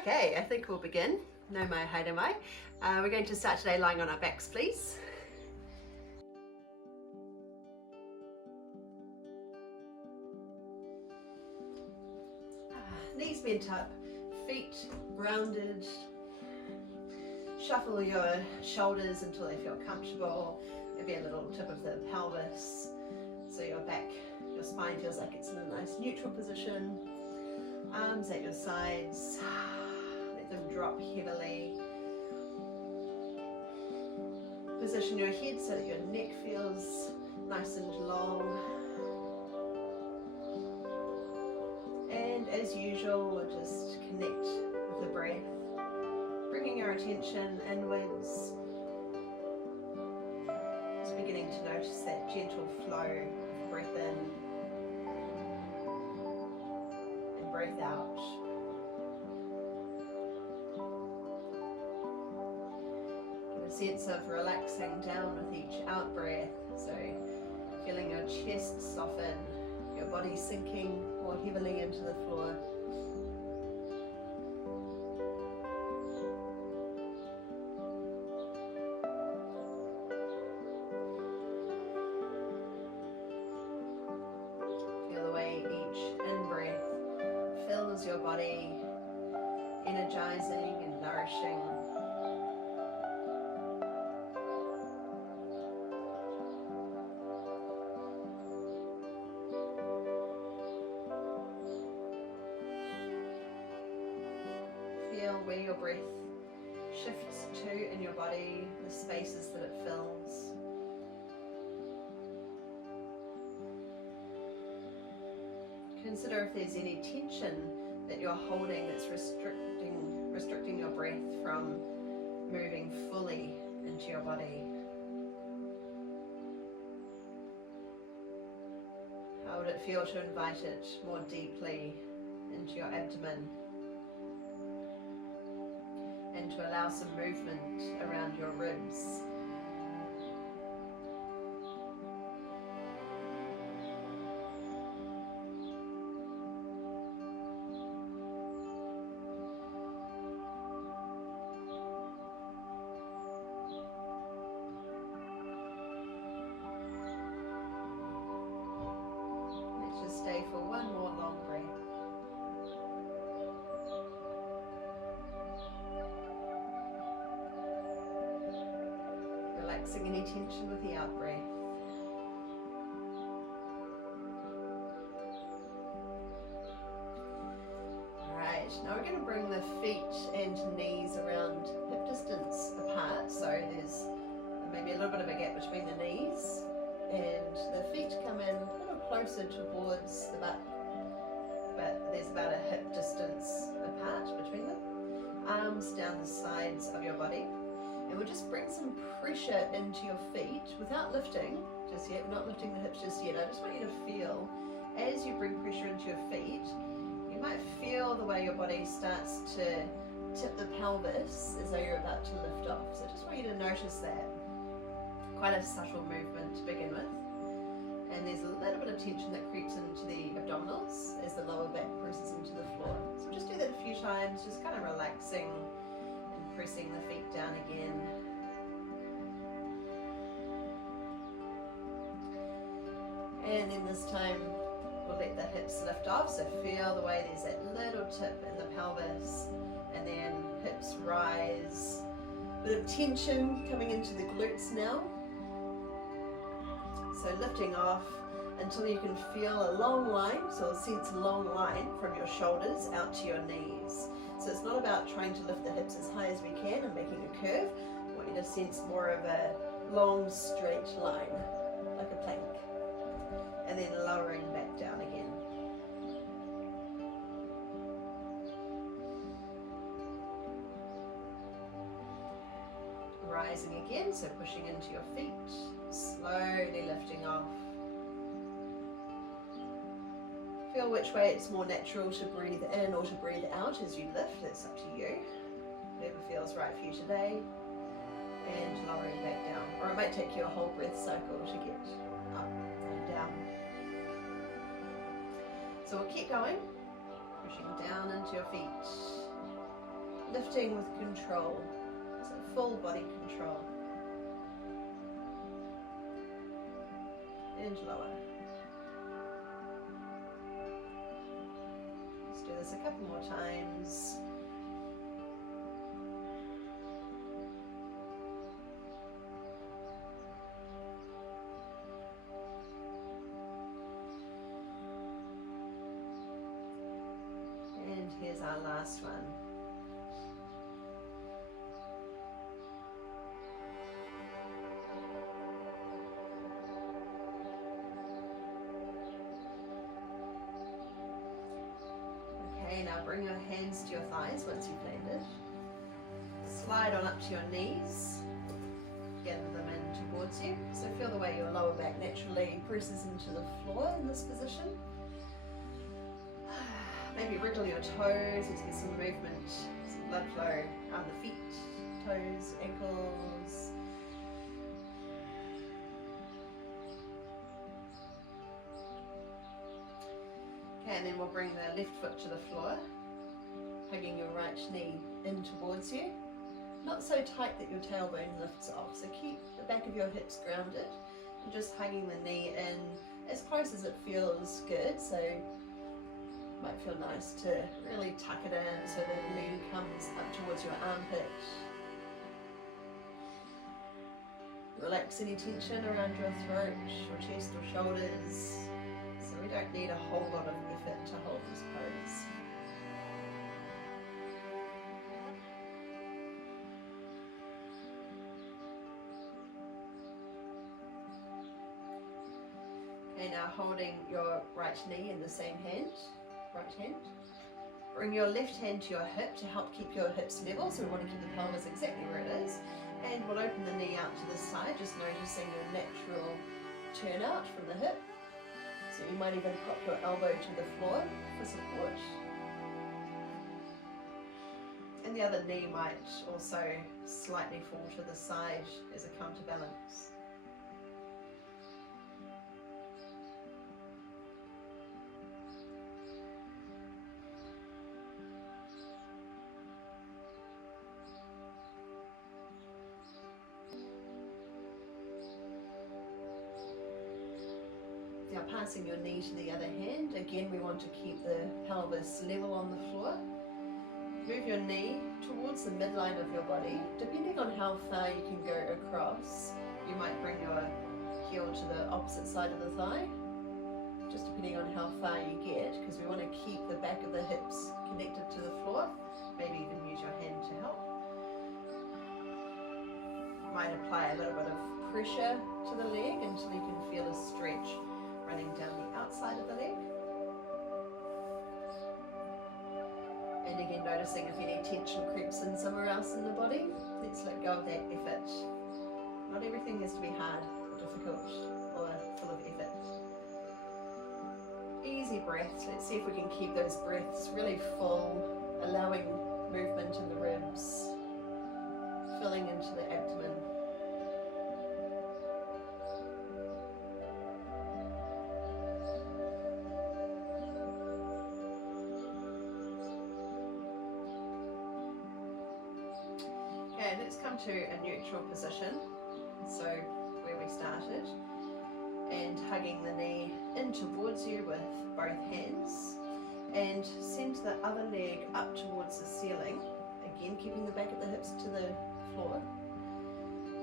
Okay, I think we'll begin. No mai haere mai. We're going to start today lying on our backs, please. Knees bent up, feet grounded. Shuffle your shoulders until they feel comfortable. Maybe a little tip of the pelvis. So your back, your spine feels like it's in a nice neutral position. Arms at your sides. Let them drop heavily. Position your head so that your neck feels nice and long. And as usual, we'll just connect with the breath, bringing your attention inwards. Just beginning to notice that gentle flow of breath in and breath out. Get a sense of relaxing down with each out breath, so feeling your chest soften, your body sinking more heavily into the floor. Feel the way each in-breath fills your body, energizing and nourishing. Feel where your breath shifts to in your body, the spaces that it fills. Consider if there's any tension that you're holding that's restricting your breath from moving fully into your body. How would it feel to invite it more deeply into your abdomen? And to allow some movement around your ribs. Let's just stay for one more long breath. Relaxing any tension with the out breath. Alright, now we're going to bring the feet and knees around hip distance apart, so there's maybe a little bit of a gap between the knees, and the feet come in a little closer towards the butt, but there's about a hip distance apart between them. Arms down the sides of your body. And we'll just bring some pressure into your feet without lifting just yet. We're not lifting the hips just yet. I just want you to feel, as you bring pressure into your feet, you might feel the way your body starts to tip the pelvis as though you're about to lift off. So I just want you to notice that. Quite a subtle movement to begin with. And there's a little bit of tension that creeps into the abdominals as the lower back presses into the floor. So just do that a few times, just kind of relaxing, pressing the feet down again. And then this time we'll let the hips lift off, so feel the way there's that little tip in the pelvis, and then hips rise. Bit of tension coming into the glutes now. So lifting off until you can feel a long line, so sense a long line from your shoulders out to your knees. So it's not about trying to lift the hips as high as we can and making a curve. I want you to sense more of a long straight line, like a plank. And then lowering back down again. Rising again, so pushing into your feet, slowly lifting off. Feel which way it's more natural to breathe in or to breathe out as you lift. It's up to you. Whatever feels right for you today. And lowering back down. Or it might take you a whole breath cycle to get up and down. So we'll keep going. Pushing down into your feet. Lifting with control, so full body control. And lower. Let's do this a couple more times. And here's our last one. Okay, now bring your hands to your thighs once you've landed. Slide on up to your knees. Gather them in towards you. So feel the way your lower back naturally presses into the floor in this position. Maybe wriggle your toes as you get some movement, some blood flow out the feet, toes, ankles. Okay, and then we'll bring the left foot to the floor, hugging your right knee in towards you. Not so tight that your tailbone lifts off, so keep the back of your hips grounded and just hugging the knee in as close as it feels good. So it might feel nice to really tuck it in so the knee comes up towards your armpit. Relax any tension around your throat, or chest or shoulders. So we don't need a whole lot of effort to hold this pose. Okay, now holding your right knee in the same hand, right hand. Bring your left hand to your hip to help keep your hips level, so we want to keep the pelvis exactly where it is. And we'll open the knee out to the side, just noticing your natural turn out from the hip. So you might even pop your elbow to the floor for support. And the other knee might also slightly fall to the side as a counterbalance. Now passing your knee to the other hand, again we want to keep the pelvis level on the floor. Move your knee towards the midline of your body. Depending on how far you can go across, you might bring your heel to the opposite side of the thigh, just depending on how far you get, because we want to keep the back of the hips connected to the floor. Maybe even use your hand to help. You might apply a little bit of pressure to the leg until you can feel a stretch running down the outside of the leg. And again, noticing if any tension creeps in somewhere else in the body. Let's let go of that effort. Not everything has to be hard, difficult, or full of effort. Easy breaths. Let's see if we can keep those breaths really full, allowing movement in the ribs, filling into the abdomen. Okay, let's come to a neutral position, so where we started, and hugging the knee in towards you with both hands, and send the other leg up towards the ceiling, again keeping the back of the hips to the floor.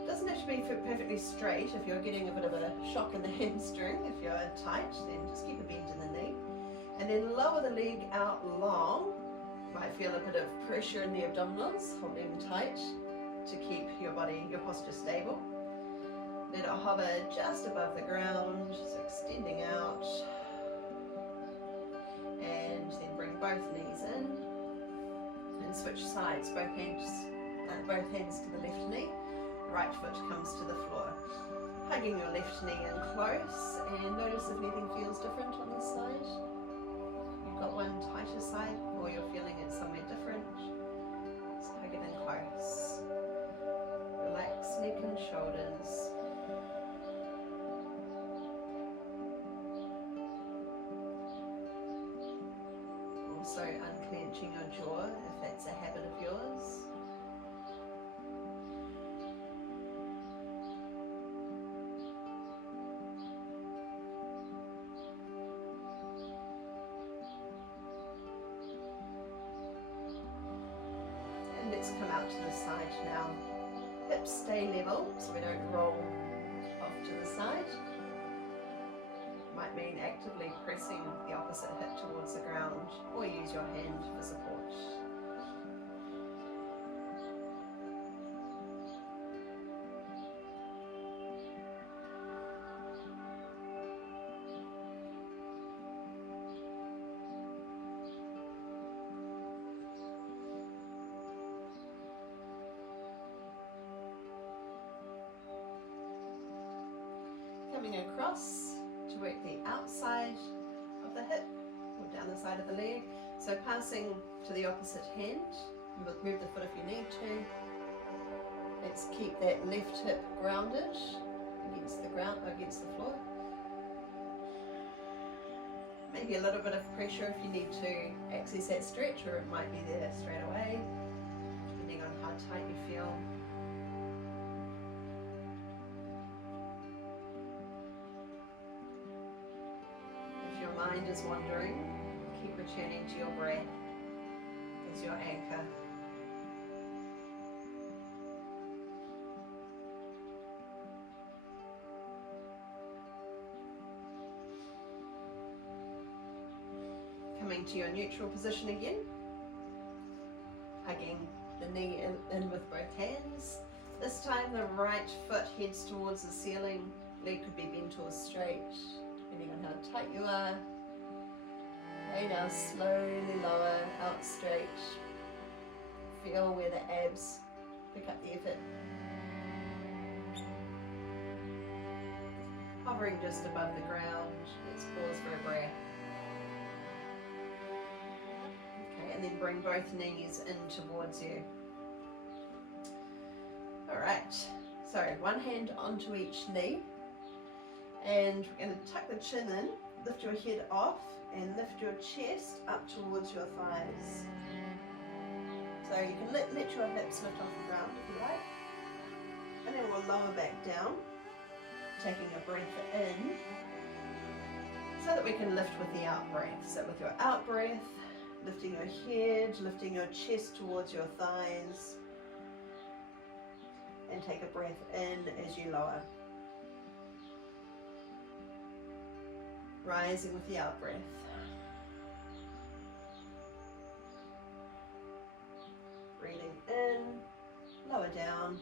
Doesn't have to be perfectly straight. If you're getting a bit of a shock in the hamstring, if you're tight, then just keep a bend in the knee, and then lower the leg out long. You might feel a bit of pressure in the abdominals, holding tight to keep your body, your posture stable. Let it hover just above the ground, so extending out. And then bring both knees in and switch sides, both hands to the left knee. Right foot comes to the floor. Hugging your left knee in close, and notice if anything feels different on this side. You've got one tighter side, or you're feeling it somewhere different. So hug it in close. Relax neck and shoulders. also unclenching your jaw if that's a habit of yours. And let's come out to the side now. Hips stay level so we don't roll off to the side. Might mean actively pressing the opposite hip towards the ground, or use your hand for support. Coming across to work the outside of the hip or down the side of the leg. So passing to the opposite hand, move the foot if you need to. Let's keep that left hip grounded against the ground, against the floor. Maybe a little bit of pressure if you need to access that stretch, or it might be there straight away, depending on how tight you feel. Mind is wandering, keep returning to your breath as your anchor. Coming to your neutral position again, hugging the knee in with both hands. This time the right foot heads towards the ceiling, leg could be bent or straight, depending on how tight you are. Okay, now slowly lower, out straight. Feel where the abs pick up the effort. Hovering just above the ground. Let's pause for a breath. Okay, and then bring both knees in towards you. Alright, so one hand onto each knee. And we're going to tuck the chin in, lift your head off, and lift your chest up towards your thighs. So you can let your hips lift off the ground if you like. And then we'll lower back down, taking a breath in, so that we can lift with the out breath. So with your out breath, lifting your head, lifting your chest towards your thighs, and take a breath in as you lower. Rising with the out breath. Breathing in, lower down.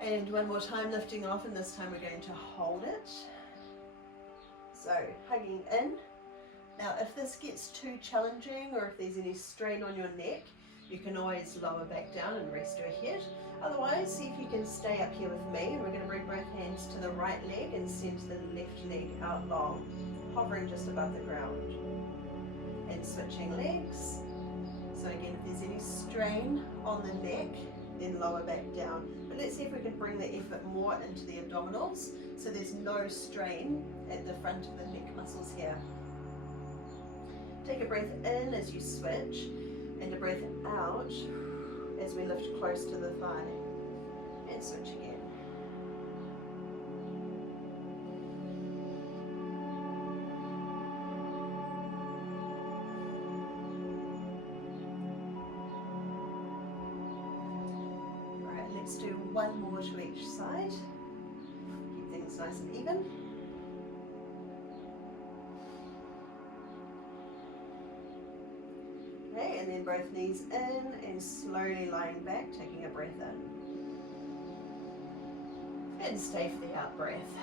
And one more time lifting off, and this time we're going to hold it. So hugging in. Now if this gets too challenging, or if there's any strain on your neck, you can always lower back down and rest your head. Otherwise, see if you can stay up here with me. We're going to bring both hands to the right leg and send the left leg out long, hovering just above the ground. And switching legs. So again, if there's any strain on the neck, then lower back down. But let's see if we can bring the effort more into the abdominals, so there's no strain at the front of the neck muscles here. Take a breath in as you switch, and a breath out as we lift close to the thigh, and switch again. Alright, let's do one more to each side. Keep things nice and even. Okay, and then both knees in and slowly lying back, taking a breath in. And stay for the out breath.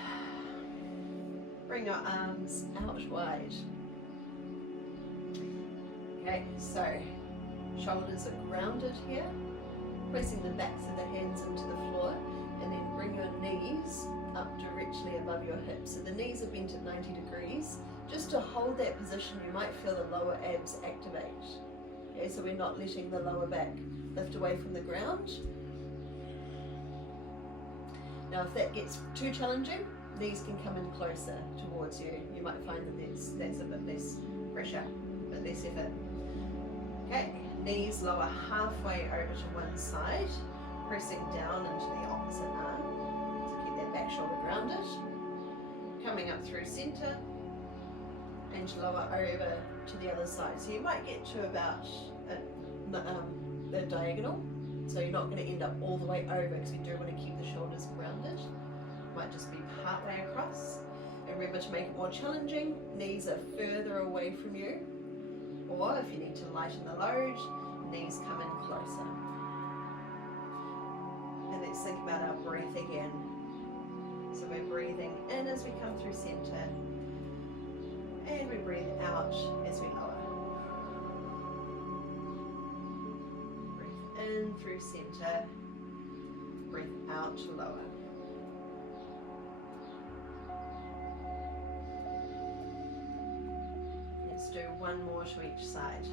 Bring your arms out wide. Okay, so shoulders are grounded here, pressing the backs of the hands into the floor, and then bring your knees up directly above your hips. So the knees are bent at 90 degrees. Just to hold that position, you might feel the lower abs activate. Okay, so we're not letting the lower back lift away from the ground. Now if that gets too challenging, knees can come in closer towards you. You might find that that's a bit less pressure, but less effort. Okay, knees lower halfway over to one side, pressing down into the opposite arm to keep that back shoulder grounded. Coming up through center and lower over to the other side. So you might get to about a diagonal. So you're not going to end up all the way over because we do want to keep the shoulders grounded. Might just be part way across. And remember to make it more challenging, knees are further away from you. Or if you need to lighten the load, knees come in closer. And let's think about our breath again. So we're breathing in as we come through center. And we breathe out as we lower. Breathe in through center. Breathe out to lower. Let's do one more to each side.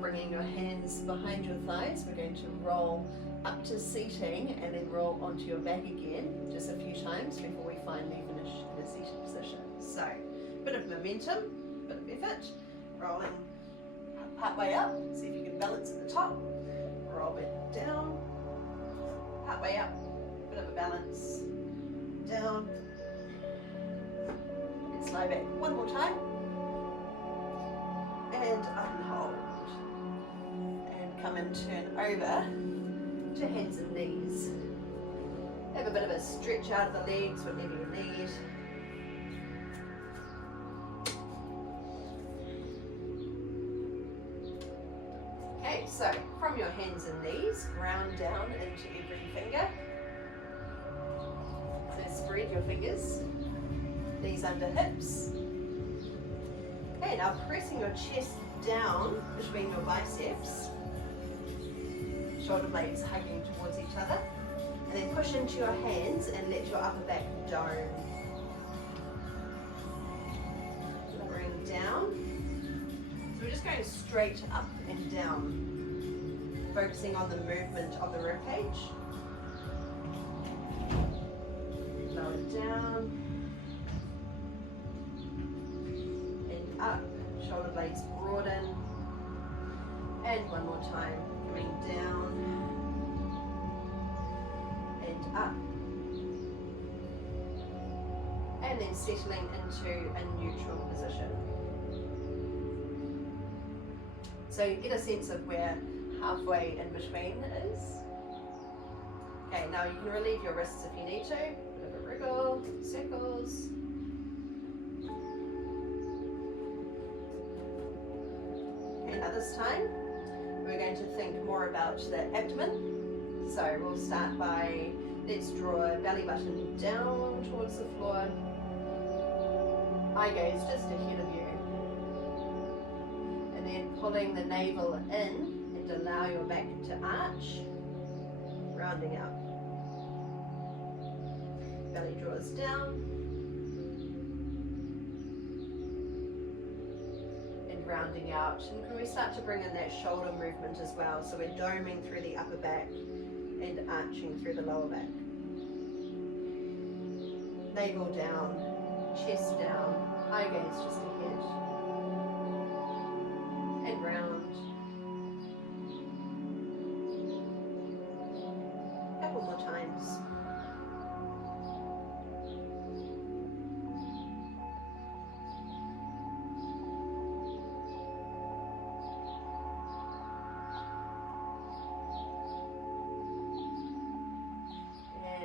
Bringing your hands behind your thighs, we're going to roll up to seating and then roll onto your back again, just a few times before we finally finish in a seated position. So, bit of momentum, bit of effort, rolling part way up, see if you can balance at the top, roll it down, part way up, bit of a balance, down, and slow back. One more time, and up and hold. Come and turn over to hands and knees. Have a bit of a stretch out of the legs, whatever you need. Okay, so from your hands and knees, ground down into every finger. So spread your fingers, knees under hips. Okay, now pressing your chest down between your biceps. Shoulder blades hugging towards each other, and then push into your hands and let your upper back dome. Lowering down. So we're just going straight up and down, focusing on the movement of the ribcage. Lower down and up. Shoulder blades broaden. And one more time. Coming down and up, and then settling into a neutral position. So you get a sense of where halfway in between is. Okay, now you can relieve your wrists if you need to. Bit of a wriggle, circles. Okay, now this time we're going to think more about the abdomen. So we'll start by, let's draw a belly button down towards the floor. Eye gaze just ahead of you. And then pulling the navel in and allow your back to arch, rounding out. Belly draws down. Rounding out, and can we start to bring in that shoulder movement as well, so we're doming through the upper back and arching through the lower back. Navel down, chest down, eye gaze just ahead, and round. A couple more times.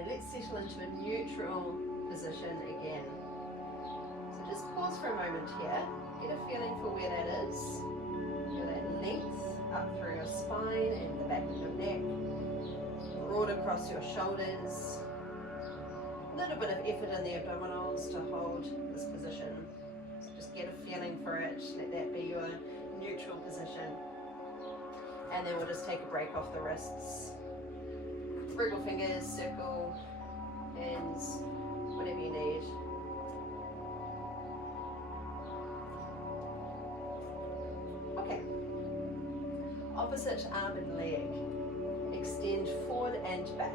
Let's settle into a neutral position again. So just pause for a moment here. Get a feeling for where that is. Feel that length up through your spine and the back of your neck. Broad across your shoulders. A little bit of effort in the abdominals to hold this position. So just get a feeling for it. Let that be your neutral position. And then we'll just take a break off the wrists. Wriggle fingers, circle, hands, whatever you need. opposite arm and leg. Extend forward and back.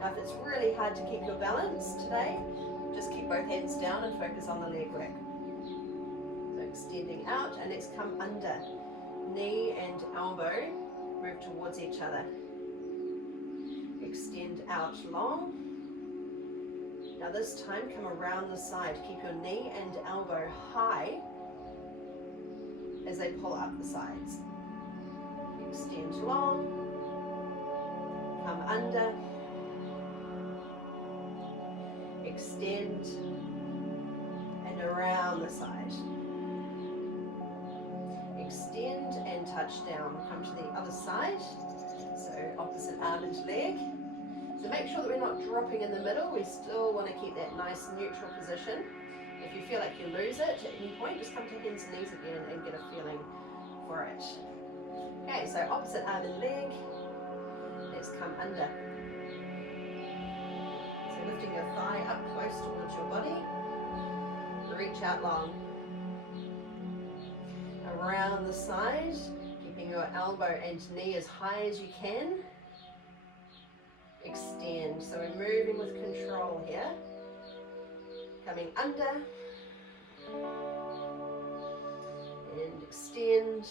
Now if it's really hard to keep your balance today, just keep both hands down and focus on the leg work. So extending out, and let's come under. Knee and elbow move towards each other. Extend out long. Now this time come around the side. Keep your knee and elbow high as they pull up the sides. Extend long. Come under. Extend. And around the side. Extend and touch down. Come to the other side. So opposite arm and leg. So make sure that we're not dropping in the middle. We still want to keep that nice neutral position. If you feel like you lose it at any point, just come to hands and knees again and get a feeling for it. Okay, so opposite arm and leg. Let's come under. So lifting your thigh up close towards your body. Reach out long. Around the side, keeping your elbow and knee as high as you can. Extend, so we're moving with control here. Coming under. And extend.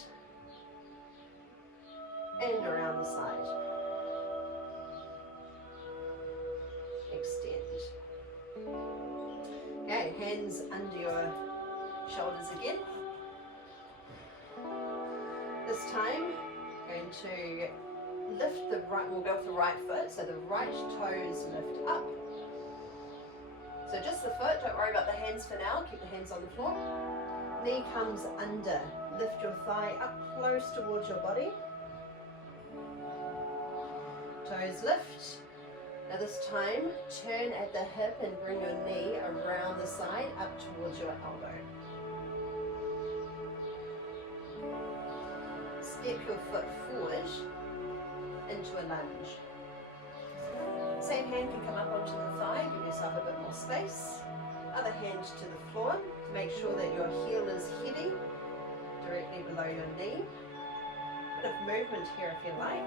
And around the side. Extend. Okay, hands under your shoulders again. This time, going to lift the right, we'll go with the right foot, so the right toes lift up. So just the foot, don't worry about the hands for now, keep the hands on the floor. Knee comes under, lift your thigh up close towards your body. Toes lift. Now this time, turn at the hip and bring your knee around the side up towards your elbow. Step your foot forward into a lunge. Same hand can come up onto the thigh, give yourself a bit more space. Other hand to the floor. Make sure that your heel is heavy, directly below your knee. Bit of movement here if you like.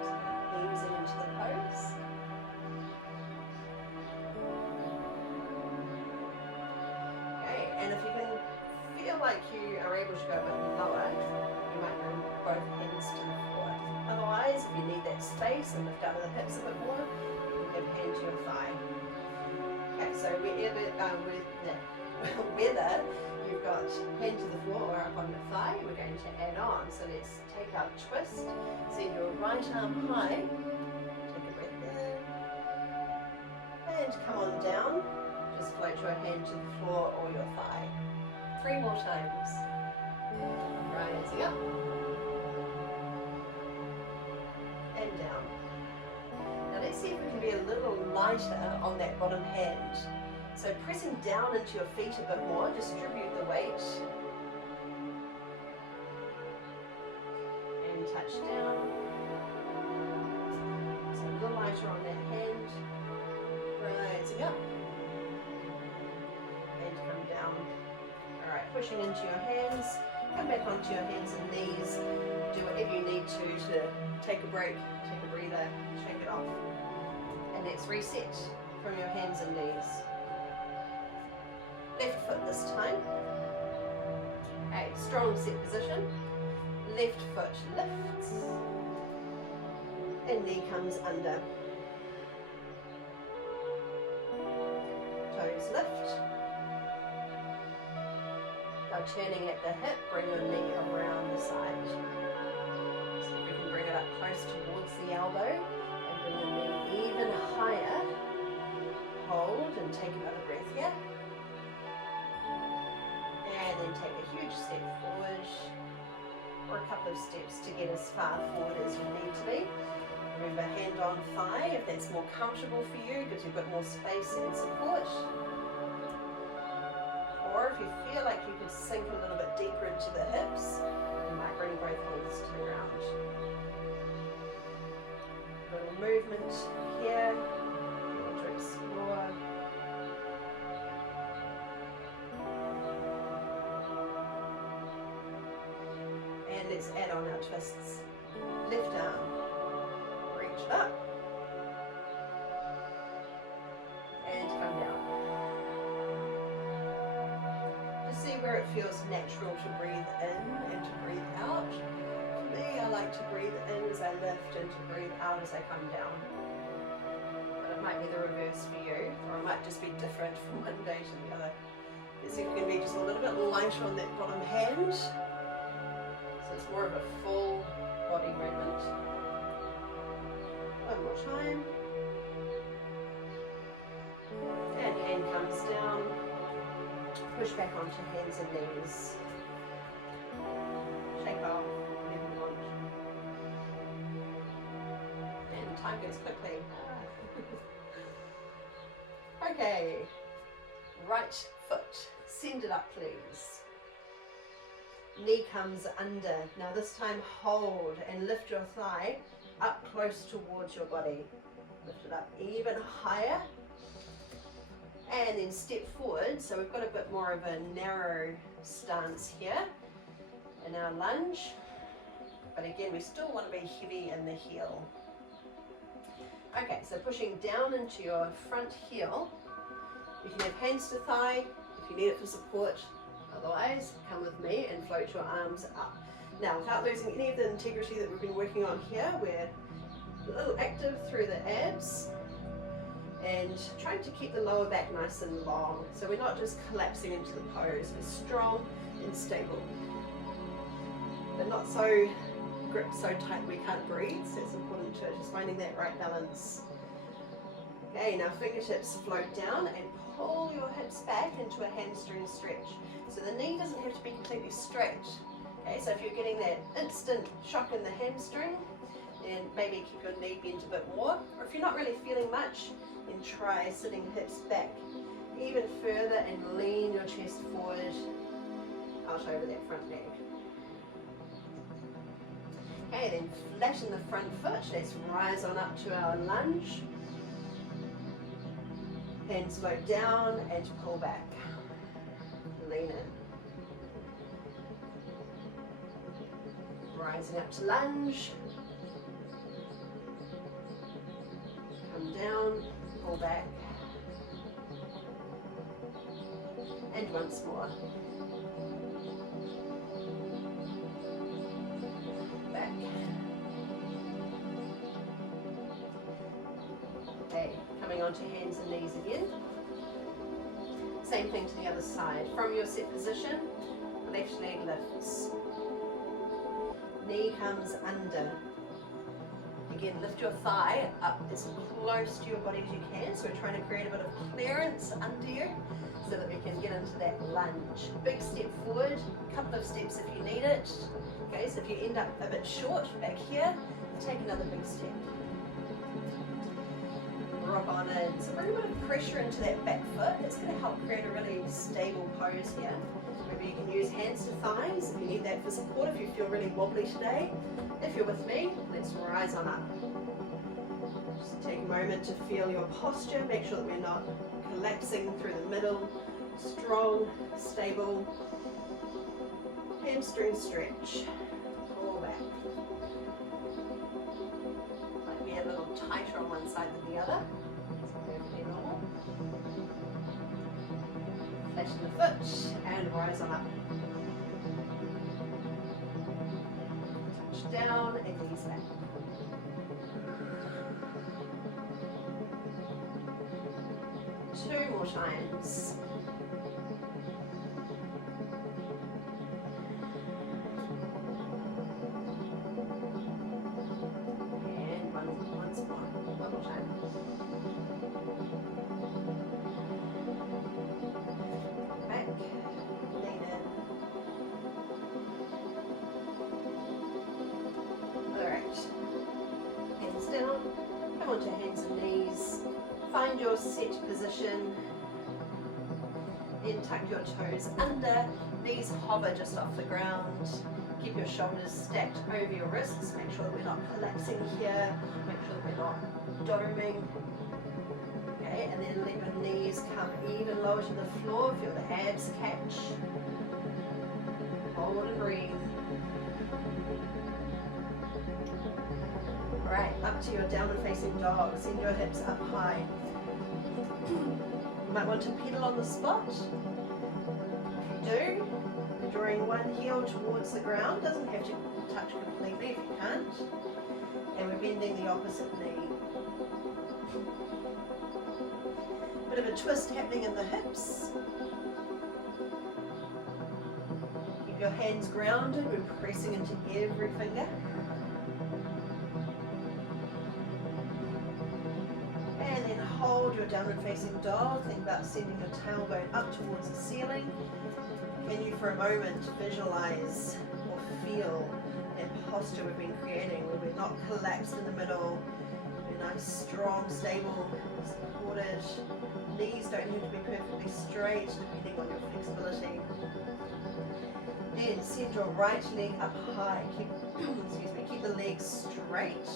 Just easing into the pose. Okay, and if you can feel like you are able to go a bit lower, you might bring both hands to the floor. Otherwise, if you need that space and lift out of the hips a bit more, you can give hand to your thigh. Okay, so whether you've got hand to the floor or up on the thigh, we're going to add on. So let's take our twist. Send your right arm high. Take a breath there. And come on down. Just float your hand to the floor or your thigh. 3 more times. Rising up. And down. Now let's see if we can be a little lighter on that bottom hand. So pressing down into your feet a bit more, distribute the weight. And touch down. So a little lighter on that hand. Rising up. And come down. Alright, pushing into your hands. Come back onto your hands and knees. Do whatever you need to take a break, take a breather, shake it off. And let's reset from your hands and knees. Left foot this time. Okay, strong set position. Left foot lifts. And knee comes under. Toes lift. Now turning at the hip, bring your knee around the side. So if you can bring it up close towards the elbow and bring the knee even higher. Hold and take another breath here. And then take a huge step forward, or a couple of steps to get as far forward as you need to be. Remember, hand on thigh if that's more comfortable for you, gives you a bit more space and support. Or if you feel like you could sink a little bit deeper into the hips, you might bring both hands to the ground. A little movement here, to explore. And let's add on our twists. Left arm, reach up, and come down. Just see where it feels natural to breathe in and to breathe out. For me, I like to breathe in as I lift and to breathe out as I come down. But it might be the reverse for you, or it might just be different from one day to the other. See if you can be just a little bit lighter on that bottom hand. So it's more of a full body movement. One more time. And hand comes down. Push back onto hands and knees. Shake off whatever you want. And time goes quickly. Okay. Right foot. Send it up, please. Knee comes under. Now this time hold and lift your thigh up close towards your body. Lift it up even higher. And then step forward. So we've got a bit more of a narrow stance here in our lunge. But again, we still want to be heavy in the heel. Okay, so pushing down into your front heel. You can have hands to thigh if you need it for support. Otherwise, come with me and float your arms up. Now, without losing any of the integrity that we've been working on here, we're a little active through the abs and trying to keep the lower back nice and long. So we're not just collapsing into the pose, we're strong and stable. But not so gripped so tight we can't breathe, so it's important to just finding that right balance. Okay, now fingertips float down and pull your hips back into a hamstring stretch. So the knee doesn't have to be completely straight. Okay, so if you're getting that instant shock in the hamstring, then maybe keep your knee bent a bit more. Or if you're not really feeling much, then try sitting hips back even further and lean your chest forward out over that front leg. Okay, then flatten the front foot. Let's rise on up to our lunge. Hands float down and pull back. Lean in. Rising up to lunge. Come down, pull back. And once more. Back. Okay, coming onto hands and knees again. Same thing to the other side. From your set position, left leg lifts. Knee comes under. Again, lift your thigh up as close to your body as you can. So we're trying to create a bit of clearance under you so that we can get into that lunge. Big step forward, couple of steps if you need it. Okay, so if you end up a bit short back here, take another big step. Rock on in. So bring a bit of pressure into that back foot. It's going to help create a really stable pose here. Maybe you can use hands to thighs if you need that for support, if you feel really wobbly today. If you're with me, let's rise on up. Just take a moment to feel your posture. Make sure that we're not collapsing through the middle. Strong, stable. Hamstring stretch. Pull back. Might be a little tighter on one side than the other. It's perfectly normal. Flatten the foot and rise on up. Touch down and knees back. Two more times. And once more. One more time. Back, lean in. Alright. Hands down. Come onto hands and knees. Find your set position. Then tuck your toes under. Knees hover just off the ground. Keep your shoulders stacked over your wrists. Make sure that we're not collapsing here. Make sure that we're not doming. Okay, and then let your knees come even lower to the floor. Feel the abs catch. Hold and breathe. high, up to your downward facing dog. Send your hips up high. You might want to pedal on the spot. If you do, drawing one heel towards the ground, doesn't have to touch completely if you can't. And we're bending the opposite knee. Bit of a twist happening in the hips. Keep your hands grounded, we're pressing into every finger. And then hold your downward facing dog. Think about sending your tailbone up towards the ceiling. Can you for a moment visualize or feel that posture we've been creating where we're not collapsed in the middle, we're nice, strong, stable, supported. Knees don't have to be perfectly straight depending on your flexibility. Then send your right leg up high. Keep the legs straight.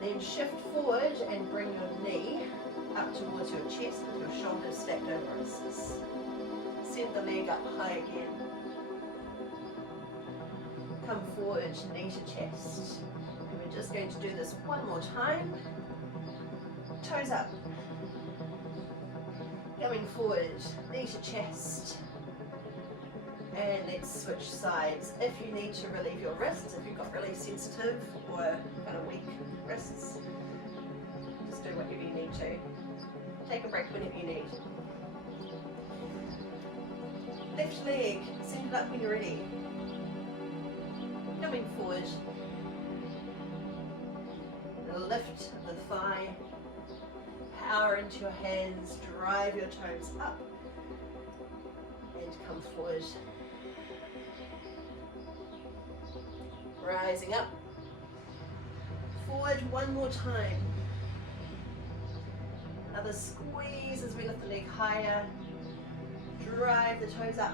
Then shift forward and bring your knee up towards your chest with your shoulders stacked over wrists. Send the leg up high again. Come forward, knee to chest. And we're just going to do this one more time. Toes up. Coming forward, knee to chest. And let's switch sides. If you need to relieve your wrists, if you've got really sensitive or kind of weak wrists, just do whatever you need to. Take a break whenever you need. Left leg, send it up when you're ready. Coming forward. Lift the thigh. Power into your hands. Drive your toes up. And come forward. Rising up. Forward one more time. Another squeeze as we lift the leg higher. Drive the toes up.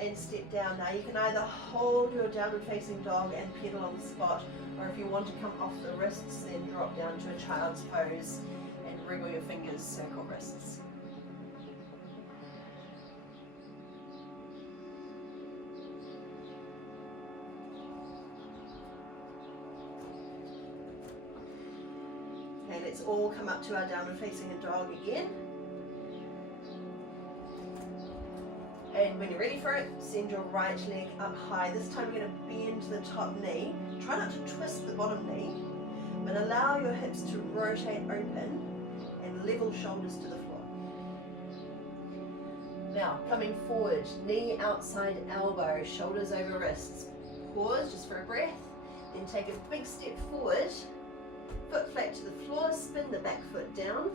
And step down. Now you can either hold your downward facing dog and pedal on the spot, or if you want to come off the wrists, then drop down to a child's pose and wriggle your fingers, circle wrists. Okay, let's all come up to our downward facing dog again. And when you're ready for it, send your right leg up high. This time you're going to bend the top knee. Try not to twist the bottom knee, but allow your hips to rotate open and level shoulders to the floor. Now, coming forward, knee outside elbow, shoulders over wrists. Pause just for a breath, then take a big step forward, foot flat to the floor, spin the back foot down.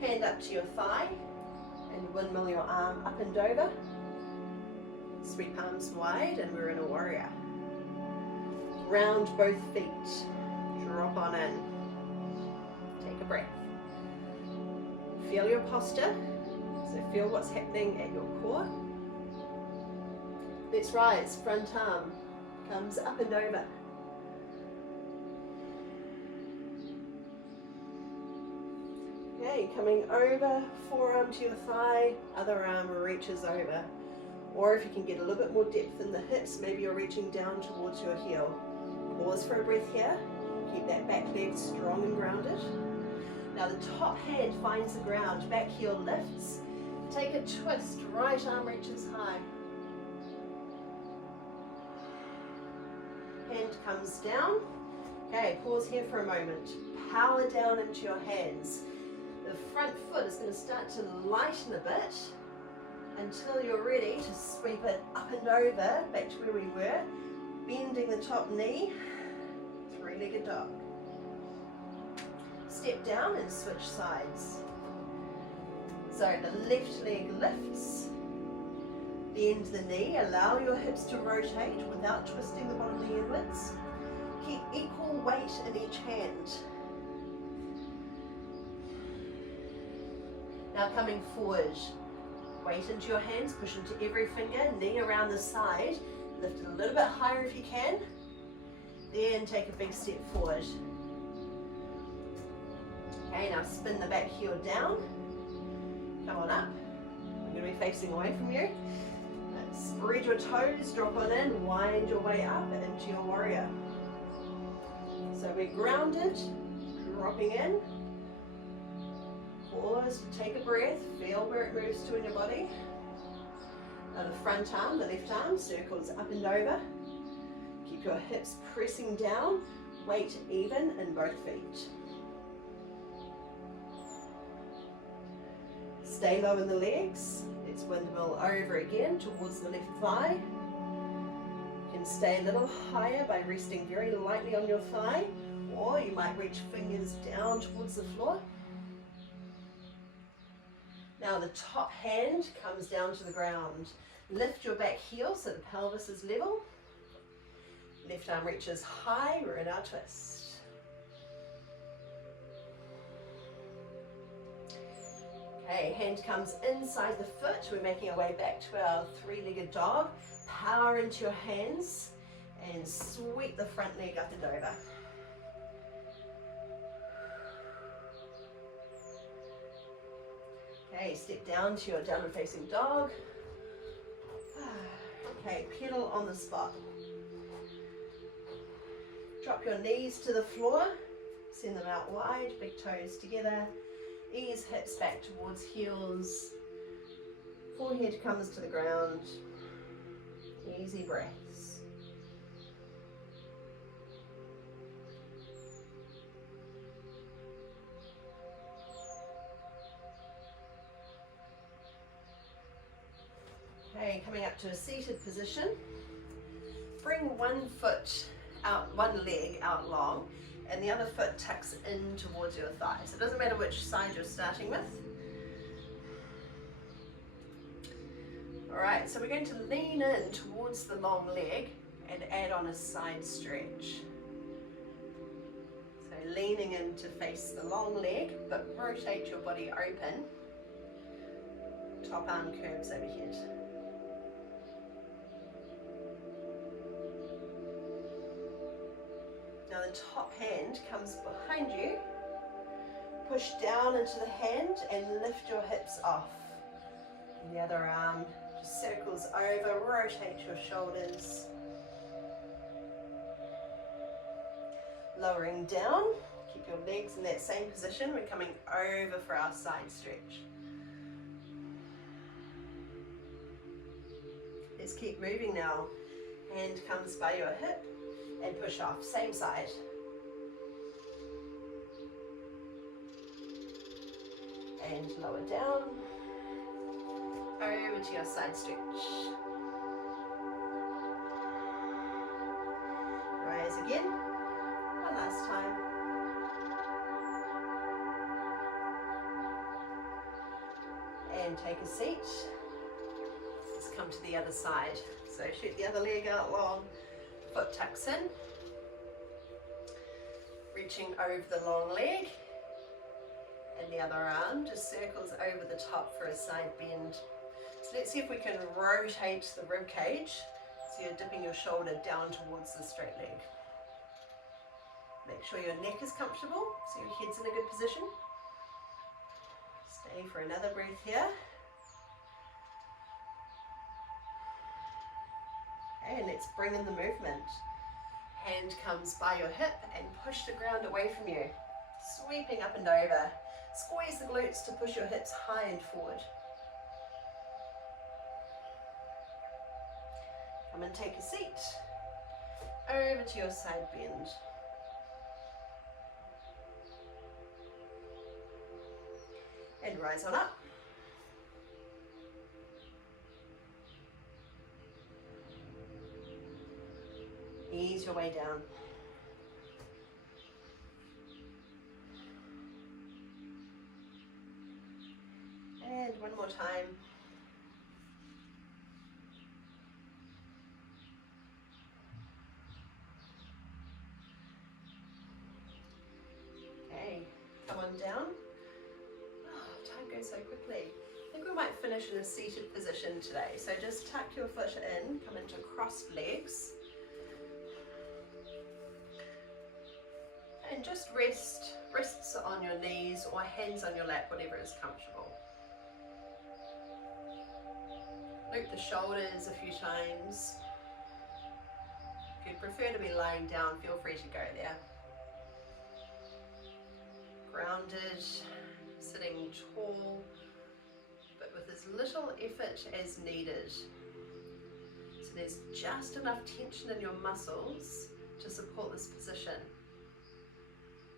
Hand up to your thigh. And windmill your arm up and over. Sweep palms wide, and we're in a warrior. Round both feet. Drop on in. Take a breath. Feel your posture. So feel what's happening at your core. Let's rise. Front arm comes up and over. Okay, coming over, forearm to your thigh, other arm reaches over. Or if you can get a little bit more depth in the hips, maybe you're reaching down towards your heel. Pause for a breath here. Keep that back leg strong and grounded. Now the top hand finds the ground, back heel lifts. Take a twist, right arm reaches high. Hand comes down. Okay, pause here for a moment. Power down into your hands. The front foot is going to start to lighten a bit until you're ready to sweep it up and over, back to where we were, bending the top knee, three-legged dog. Step down and switch sides. So the left leg lifts, bend the knee, allow your hips to rotate without twisting the bottom knee inwards. Keep equal weight in each hand. Now coming forward, weight into your hands, push into every finger, knee around the side, lift it a little bit higher if you can, then take a big step forward. Okay, now spin the back heel down, come on up, I'm going to be facing away from you, Spread your toes, drop on in, wind your way up into your warrior. So we're grounded, dropping in. Pause to take a breath, feel where it moves to in your body. Now the front arm, the left arm, circles up and over. Keep your hips pressing down, weight even in both feet. Stay low in the legs. Let's windmill over again towards the left thigh. You can stay a little higher by resting very lightly on your thigh, or you might reach fingers down towards the floor. Now the top hand comes down to the ground. Lift your back heel so the pelvis is level. Left arm reaches high, we're in our twist. Okay, hand comes inside the foot. We're making our way back to our three-legged dog. Power into your hands and sweep the front leg up and over. Okay, step down to your downward facing dog. Okay, pedal on the spot. Drop your knees to the floor, send them out wide, big toes together. Ease hips back towards heels. Forehead comes to the ground. Easy breaths. Okay, coming up to a seated position. Bring one foot out, one leg out long, and the other foot tucks in towards your thighs. It doesn't matter which side you're starting with. All right, so we're going to lean in towards the long leg and add on a side stretch. So leaning in to face the long leg, but rotate your body open. Top arm curves overhead. Now the top hand comes behind you. Push down into the hand and lift your hips off. And the other arm just circles over, rotate your shoulders. Lowering down, keep your legs in that same position. We're coming over for our side stretch. Let's keep moving now. Hand comes by your hip and push off, same side. And lower down, over to your side stretch. Rise again, one last time. And take a seat. Let's come to the other side. So shoot the other leg out long. Foot tucks in, reaching over the long leg, and the other arm just circles over the top for a side bend. So let's see if we can rotate the rib cage, so you're dipping your shoulder down towards the straight leg. Make sure your neck is comfortable, so your head's in a good position. Stay for another breath here. And let's bring in the movement. Hand comes by your hip and push the ground away from you. Sweeping up and over. Squeeze the glutes to push your hips high and forward. Come and take a seat. Over to your side bend. And rise on up. Ease your way down. And one more time. Okay, come on down. Oh, time goes so quickly. I think we might finish in a seated position today. So just tuck your foot in, come into crossed legs. And just rest, wrists on your knees or hands on your lap, whatever is comfortable. Loop the shoulders a few times. If you'd prefer to be lying down, feel free to go there. Grounded, sitting tall, but with as little effort as needed. So there's just enough tension in your muscles to support this position.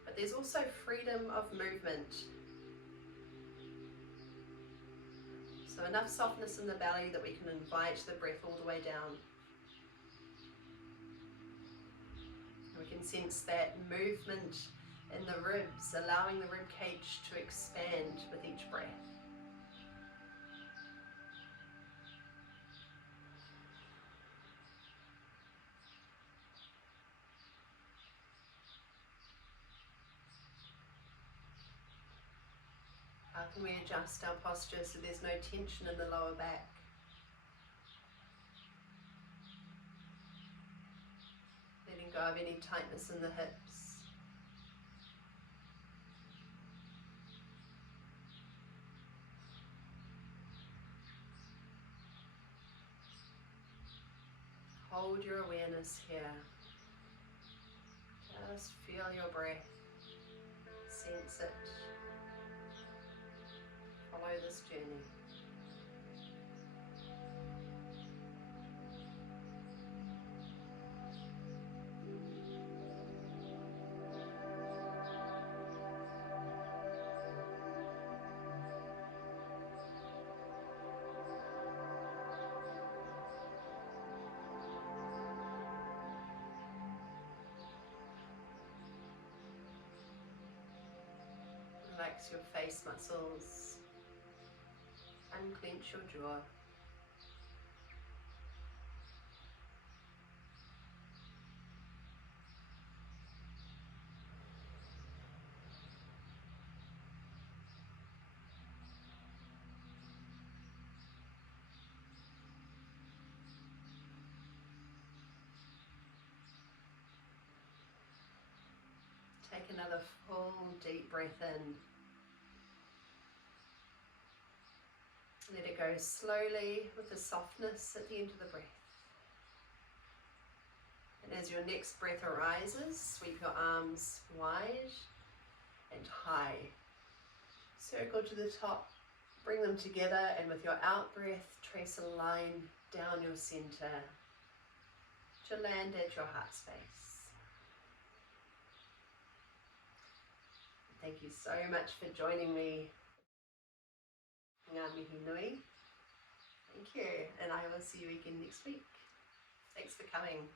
But there's also freedom of movement. So enough softness in the belly that we can invite the breath all the way down. We can sense that movement in the ribs, allowing the rib cage to expand with each breath. How can we adjust our posture so there's no tension in the lower back? Letting go of any tightness in the hips. Hold your awareness here. Just feel your breath. Sense it. Follow this journey. Relax your face muscles. Unclench your jaw. Take another full deep breath in. Let it go slowly with the softness at the end of the breath. And as your next breath arises, sweep your arms wide and high. Circle to the top, bring them together, and with your out breath, trace a line down your center to land at your heart space. Thank you so much for joining me. Ngā mihi nui. Thank you, and I will see you again next week. Thanks for coming.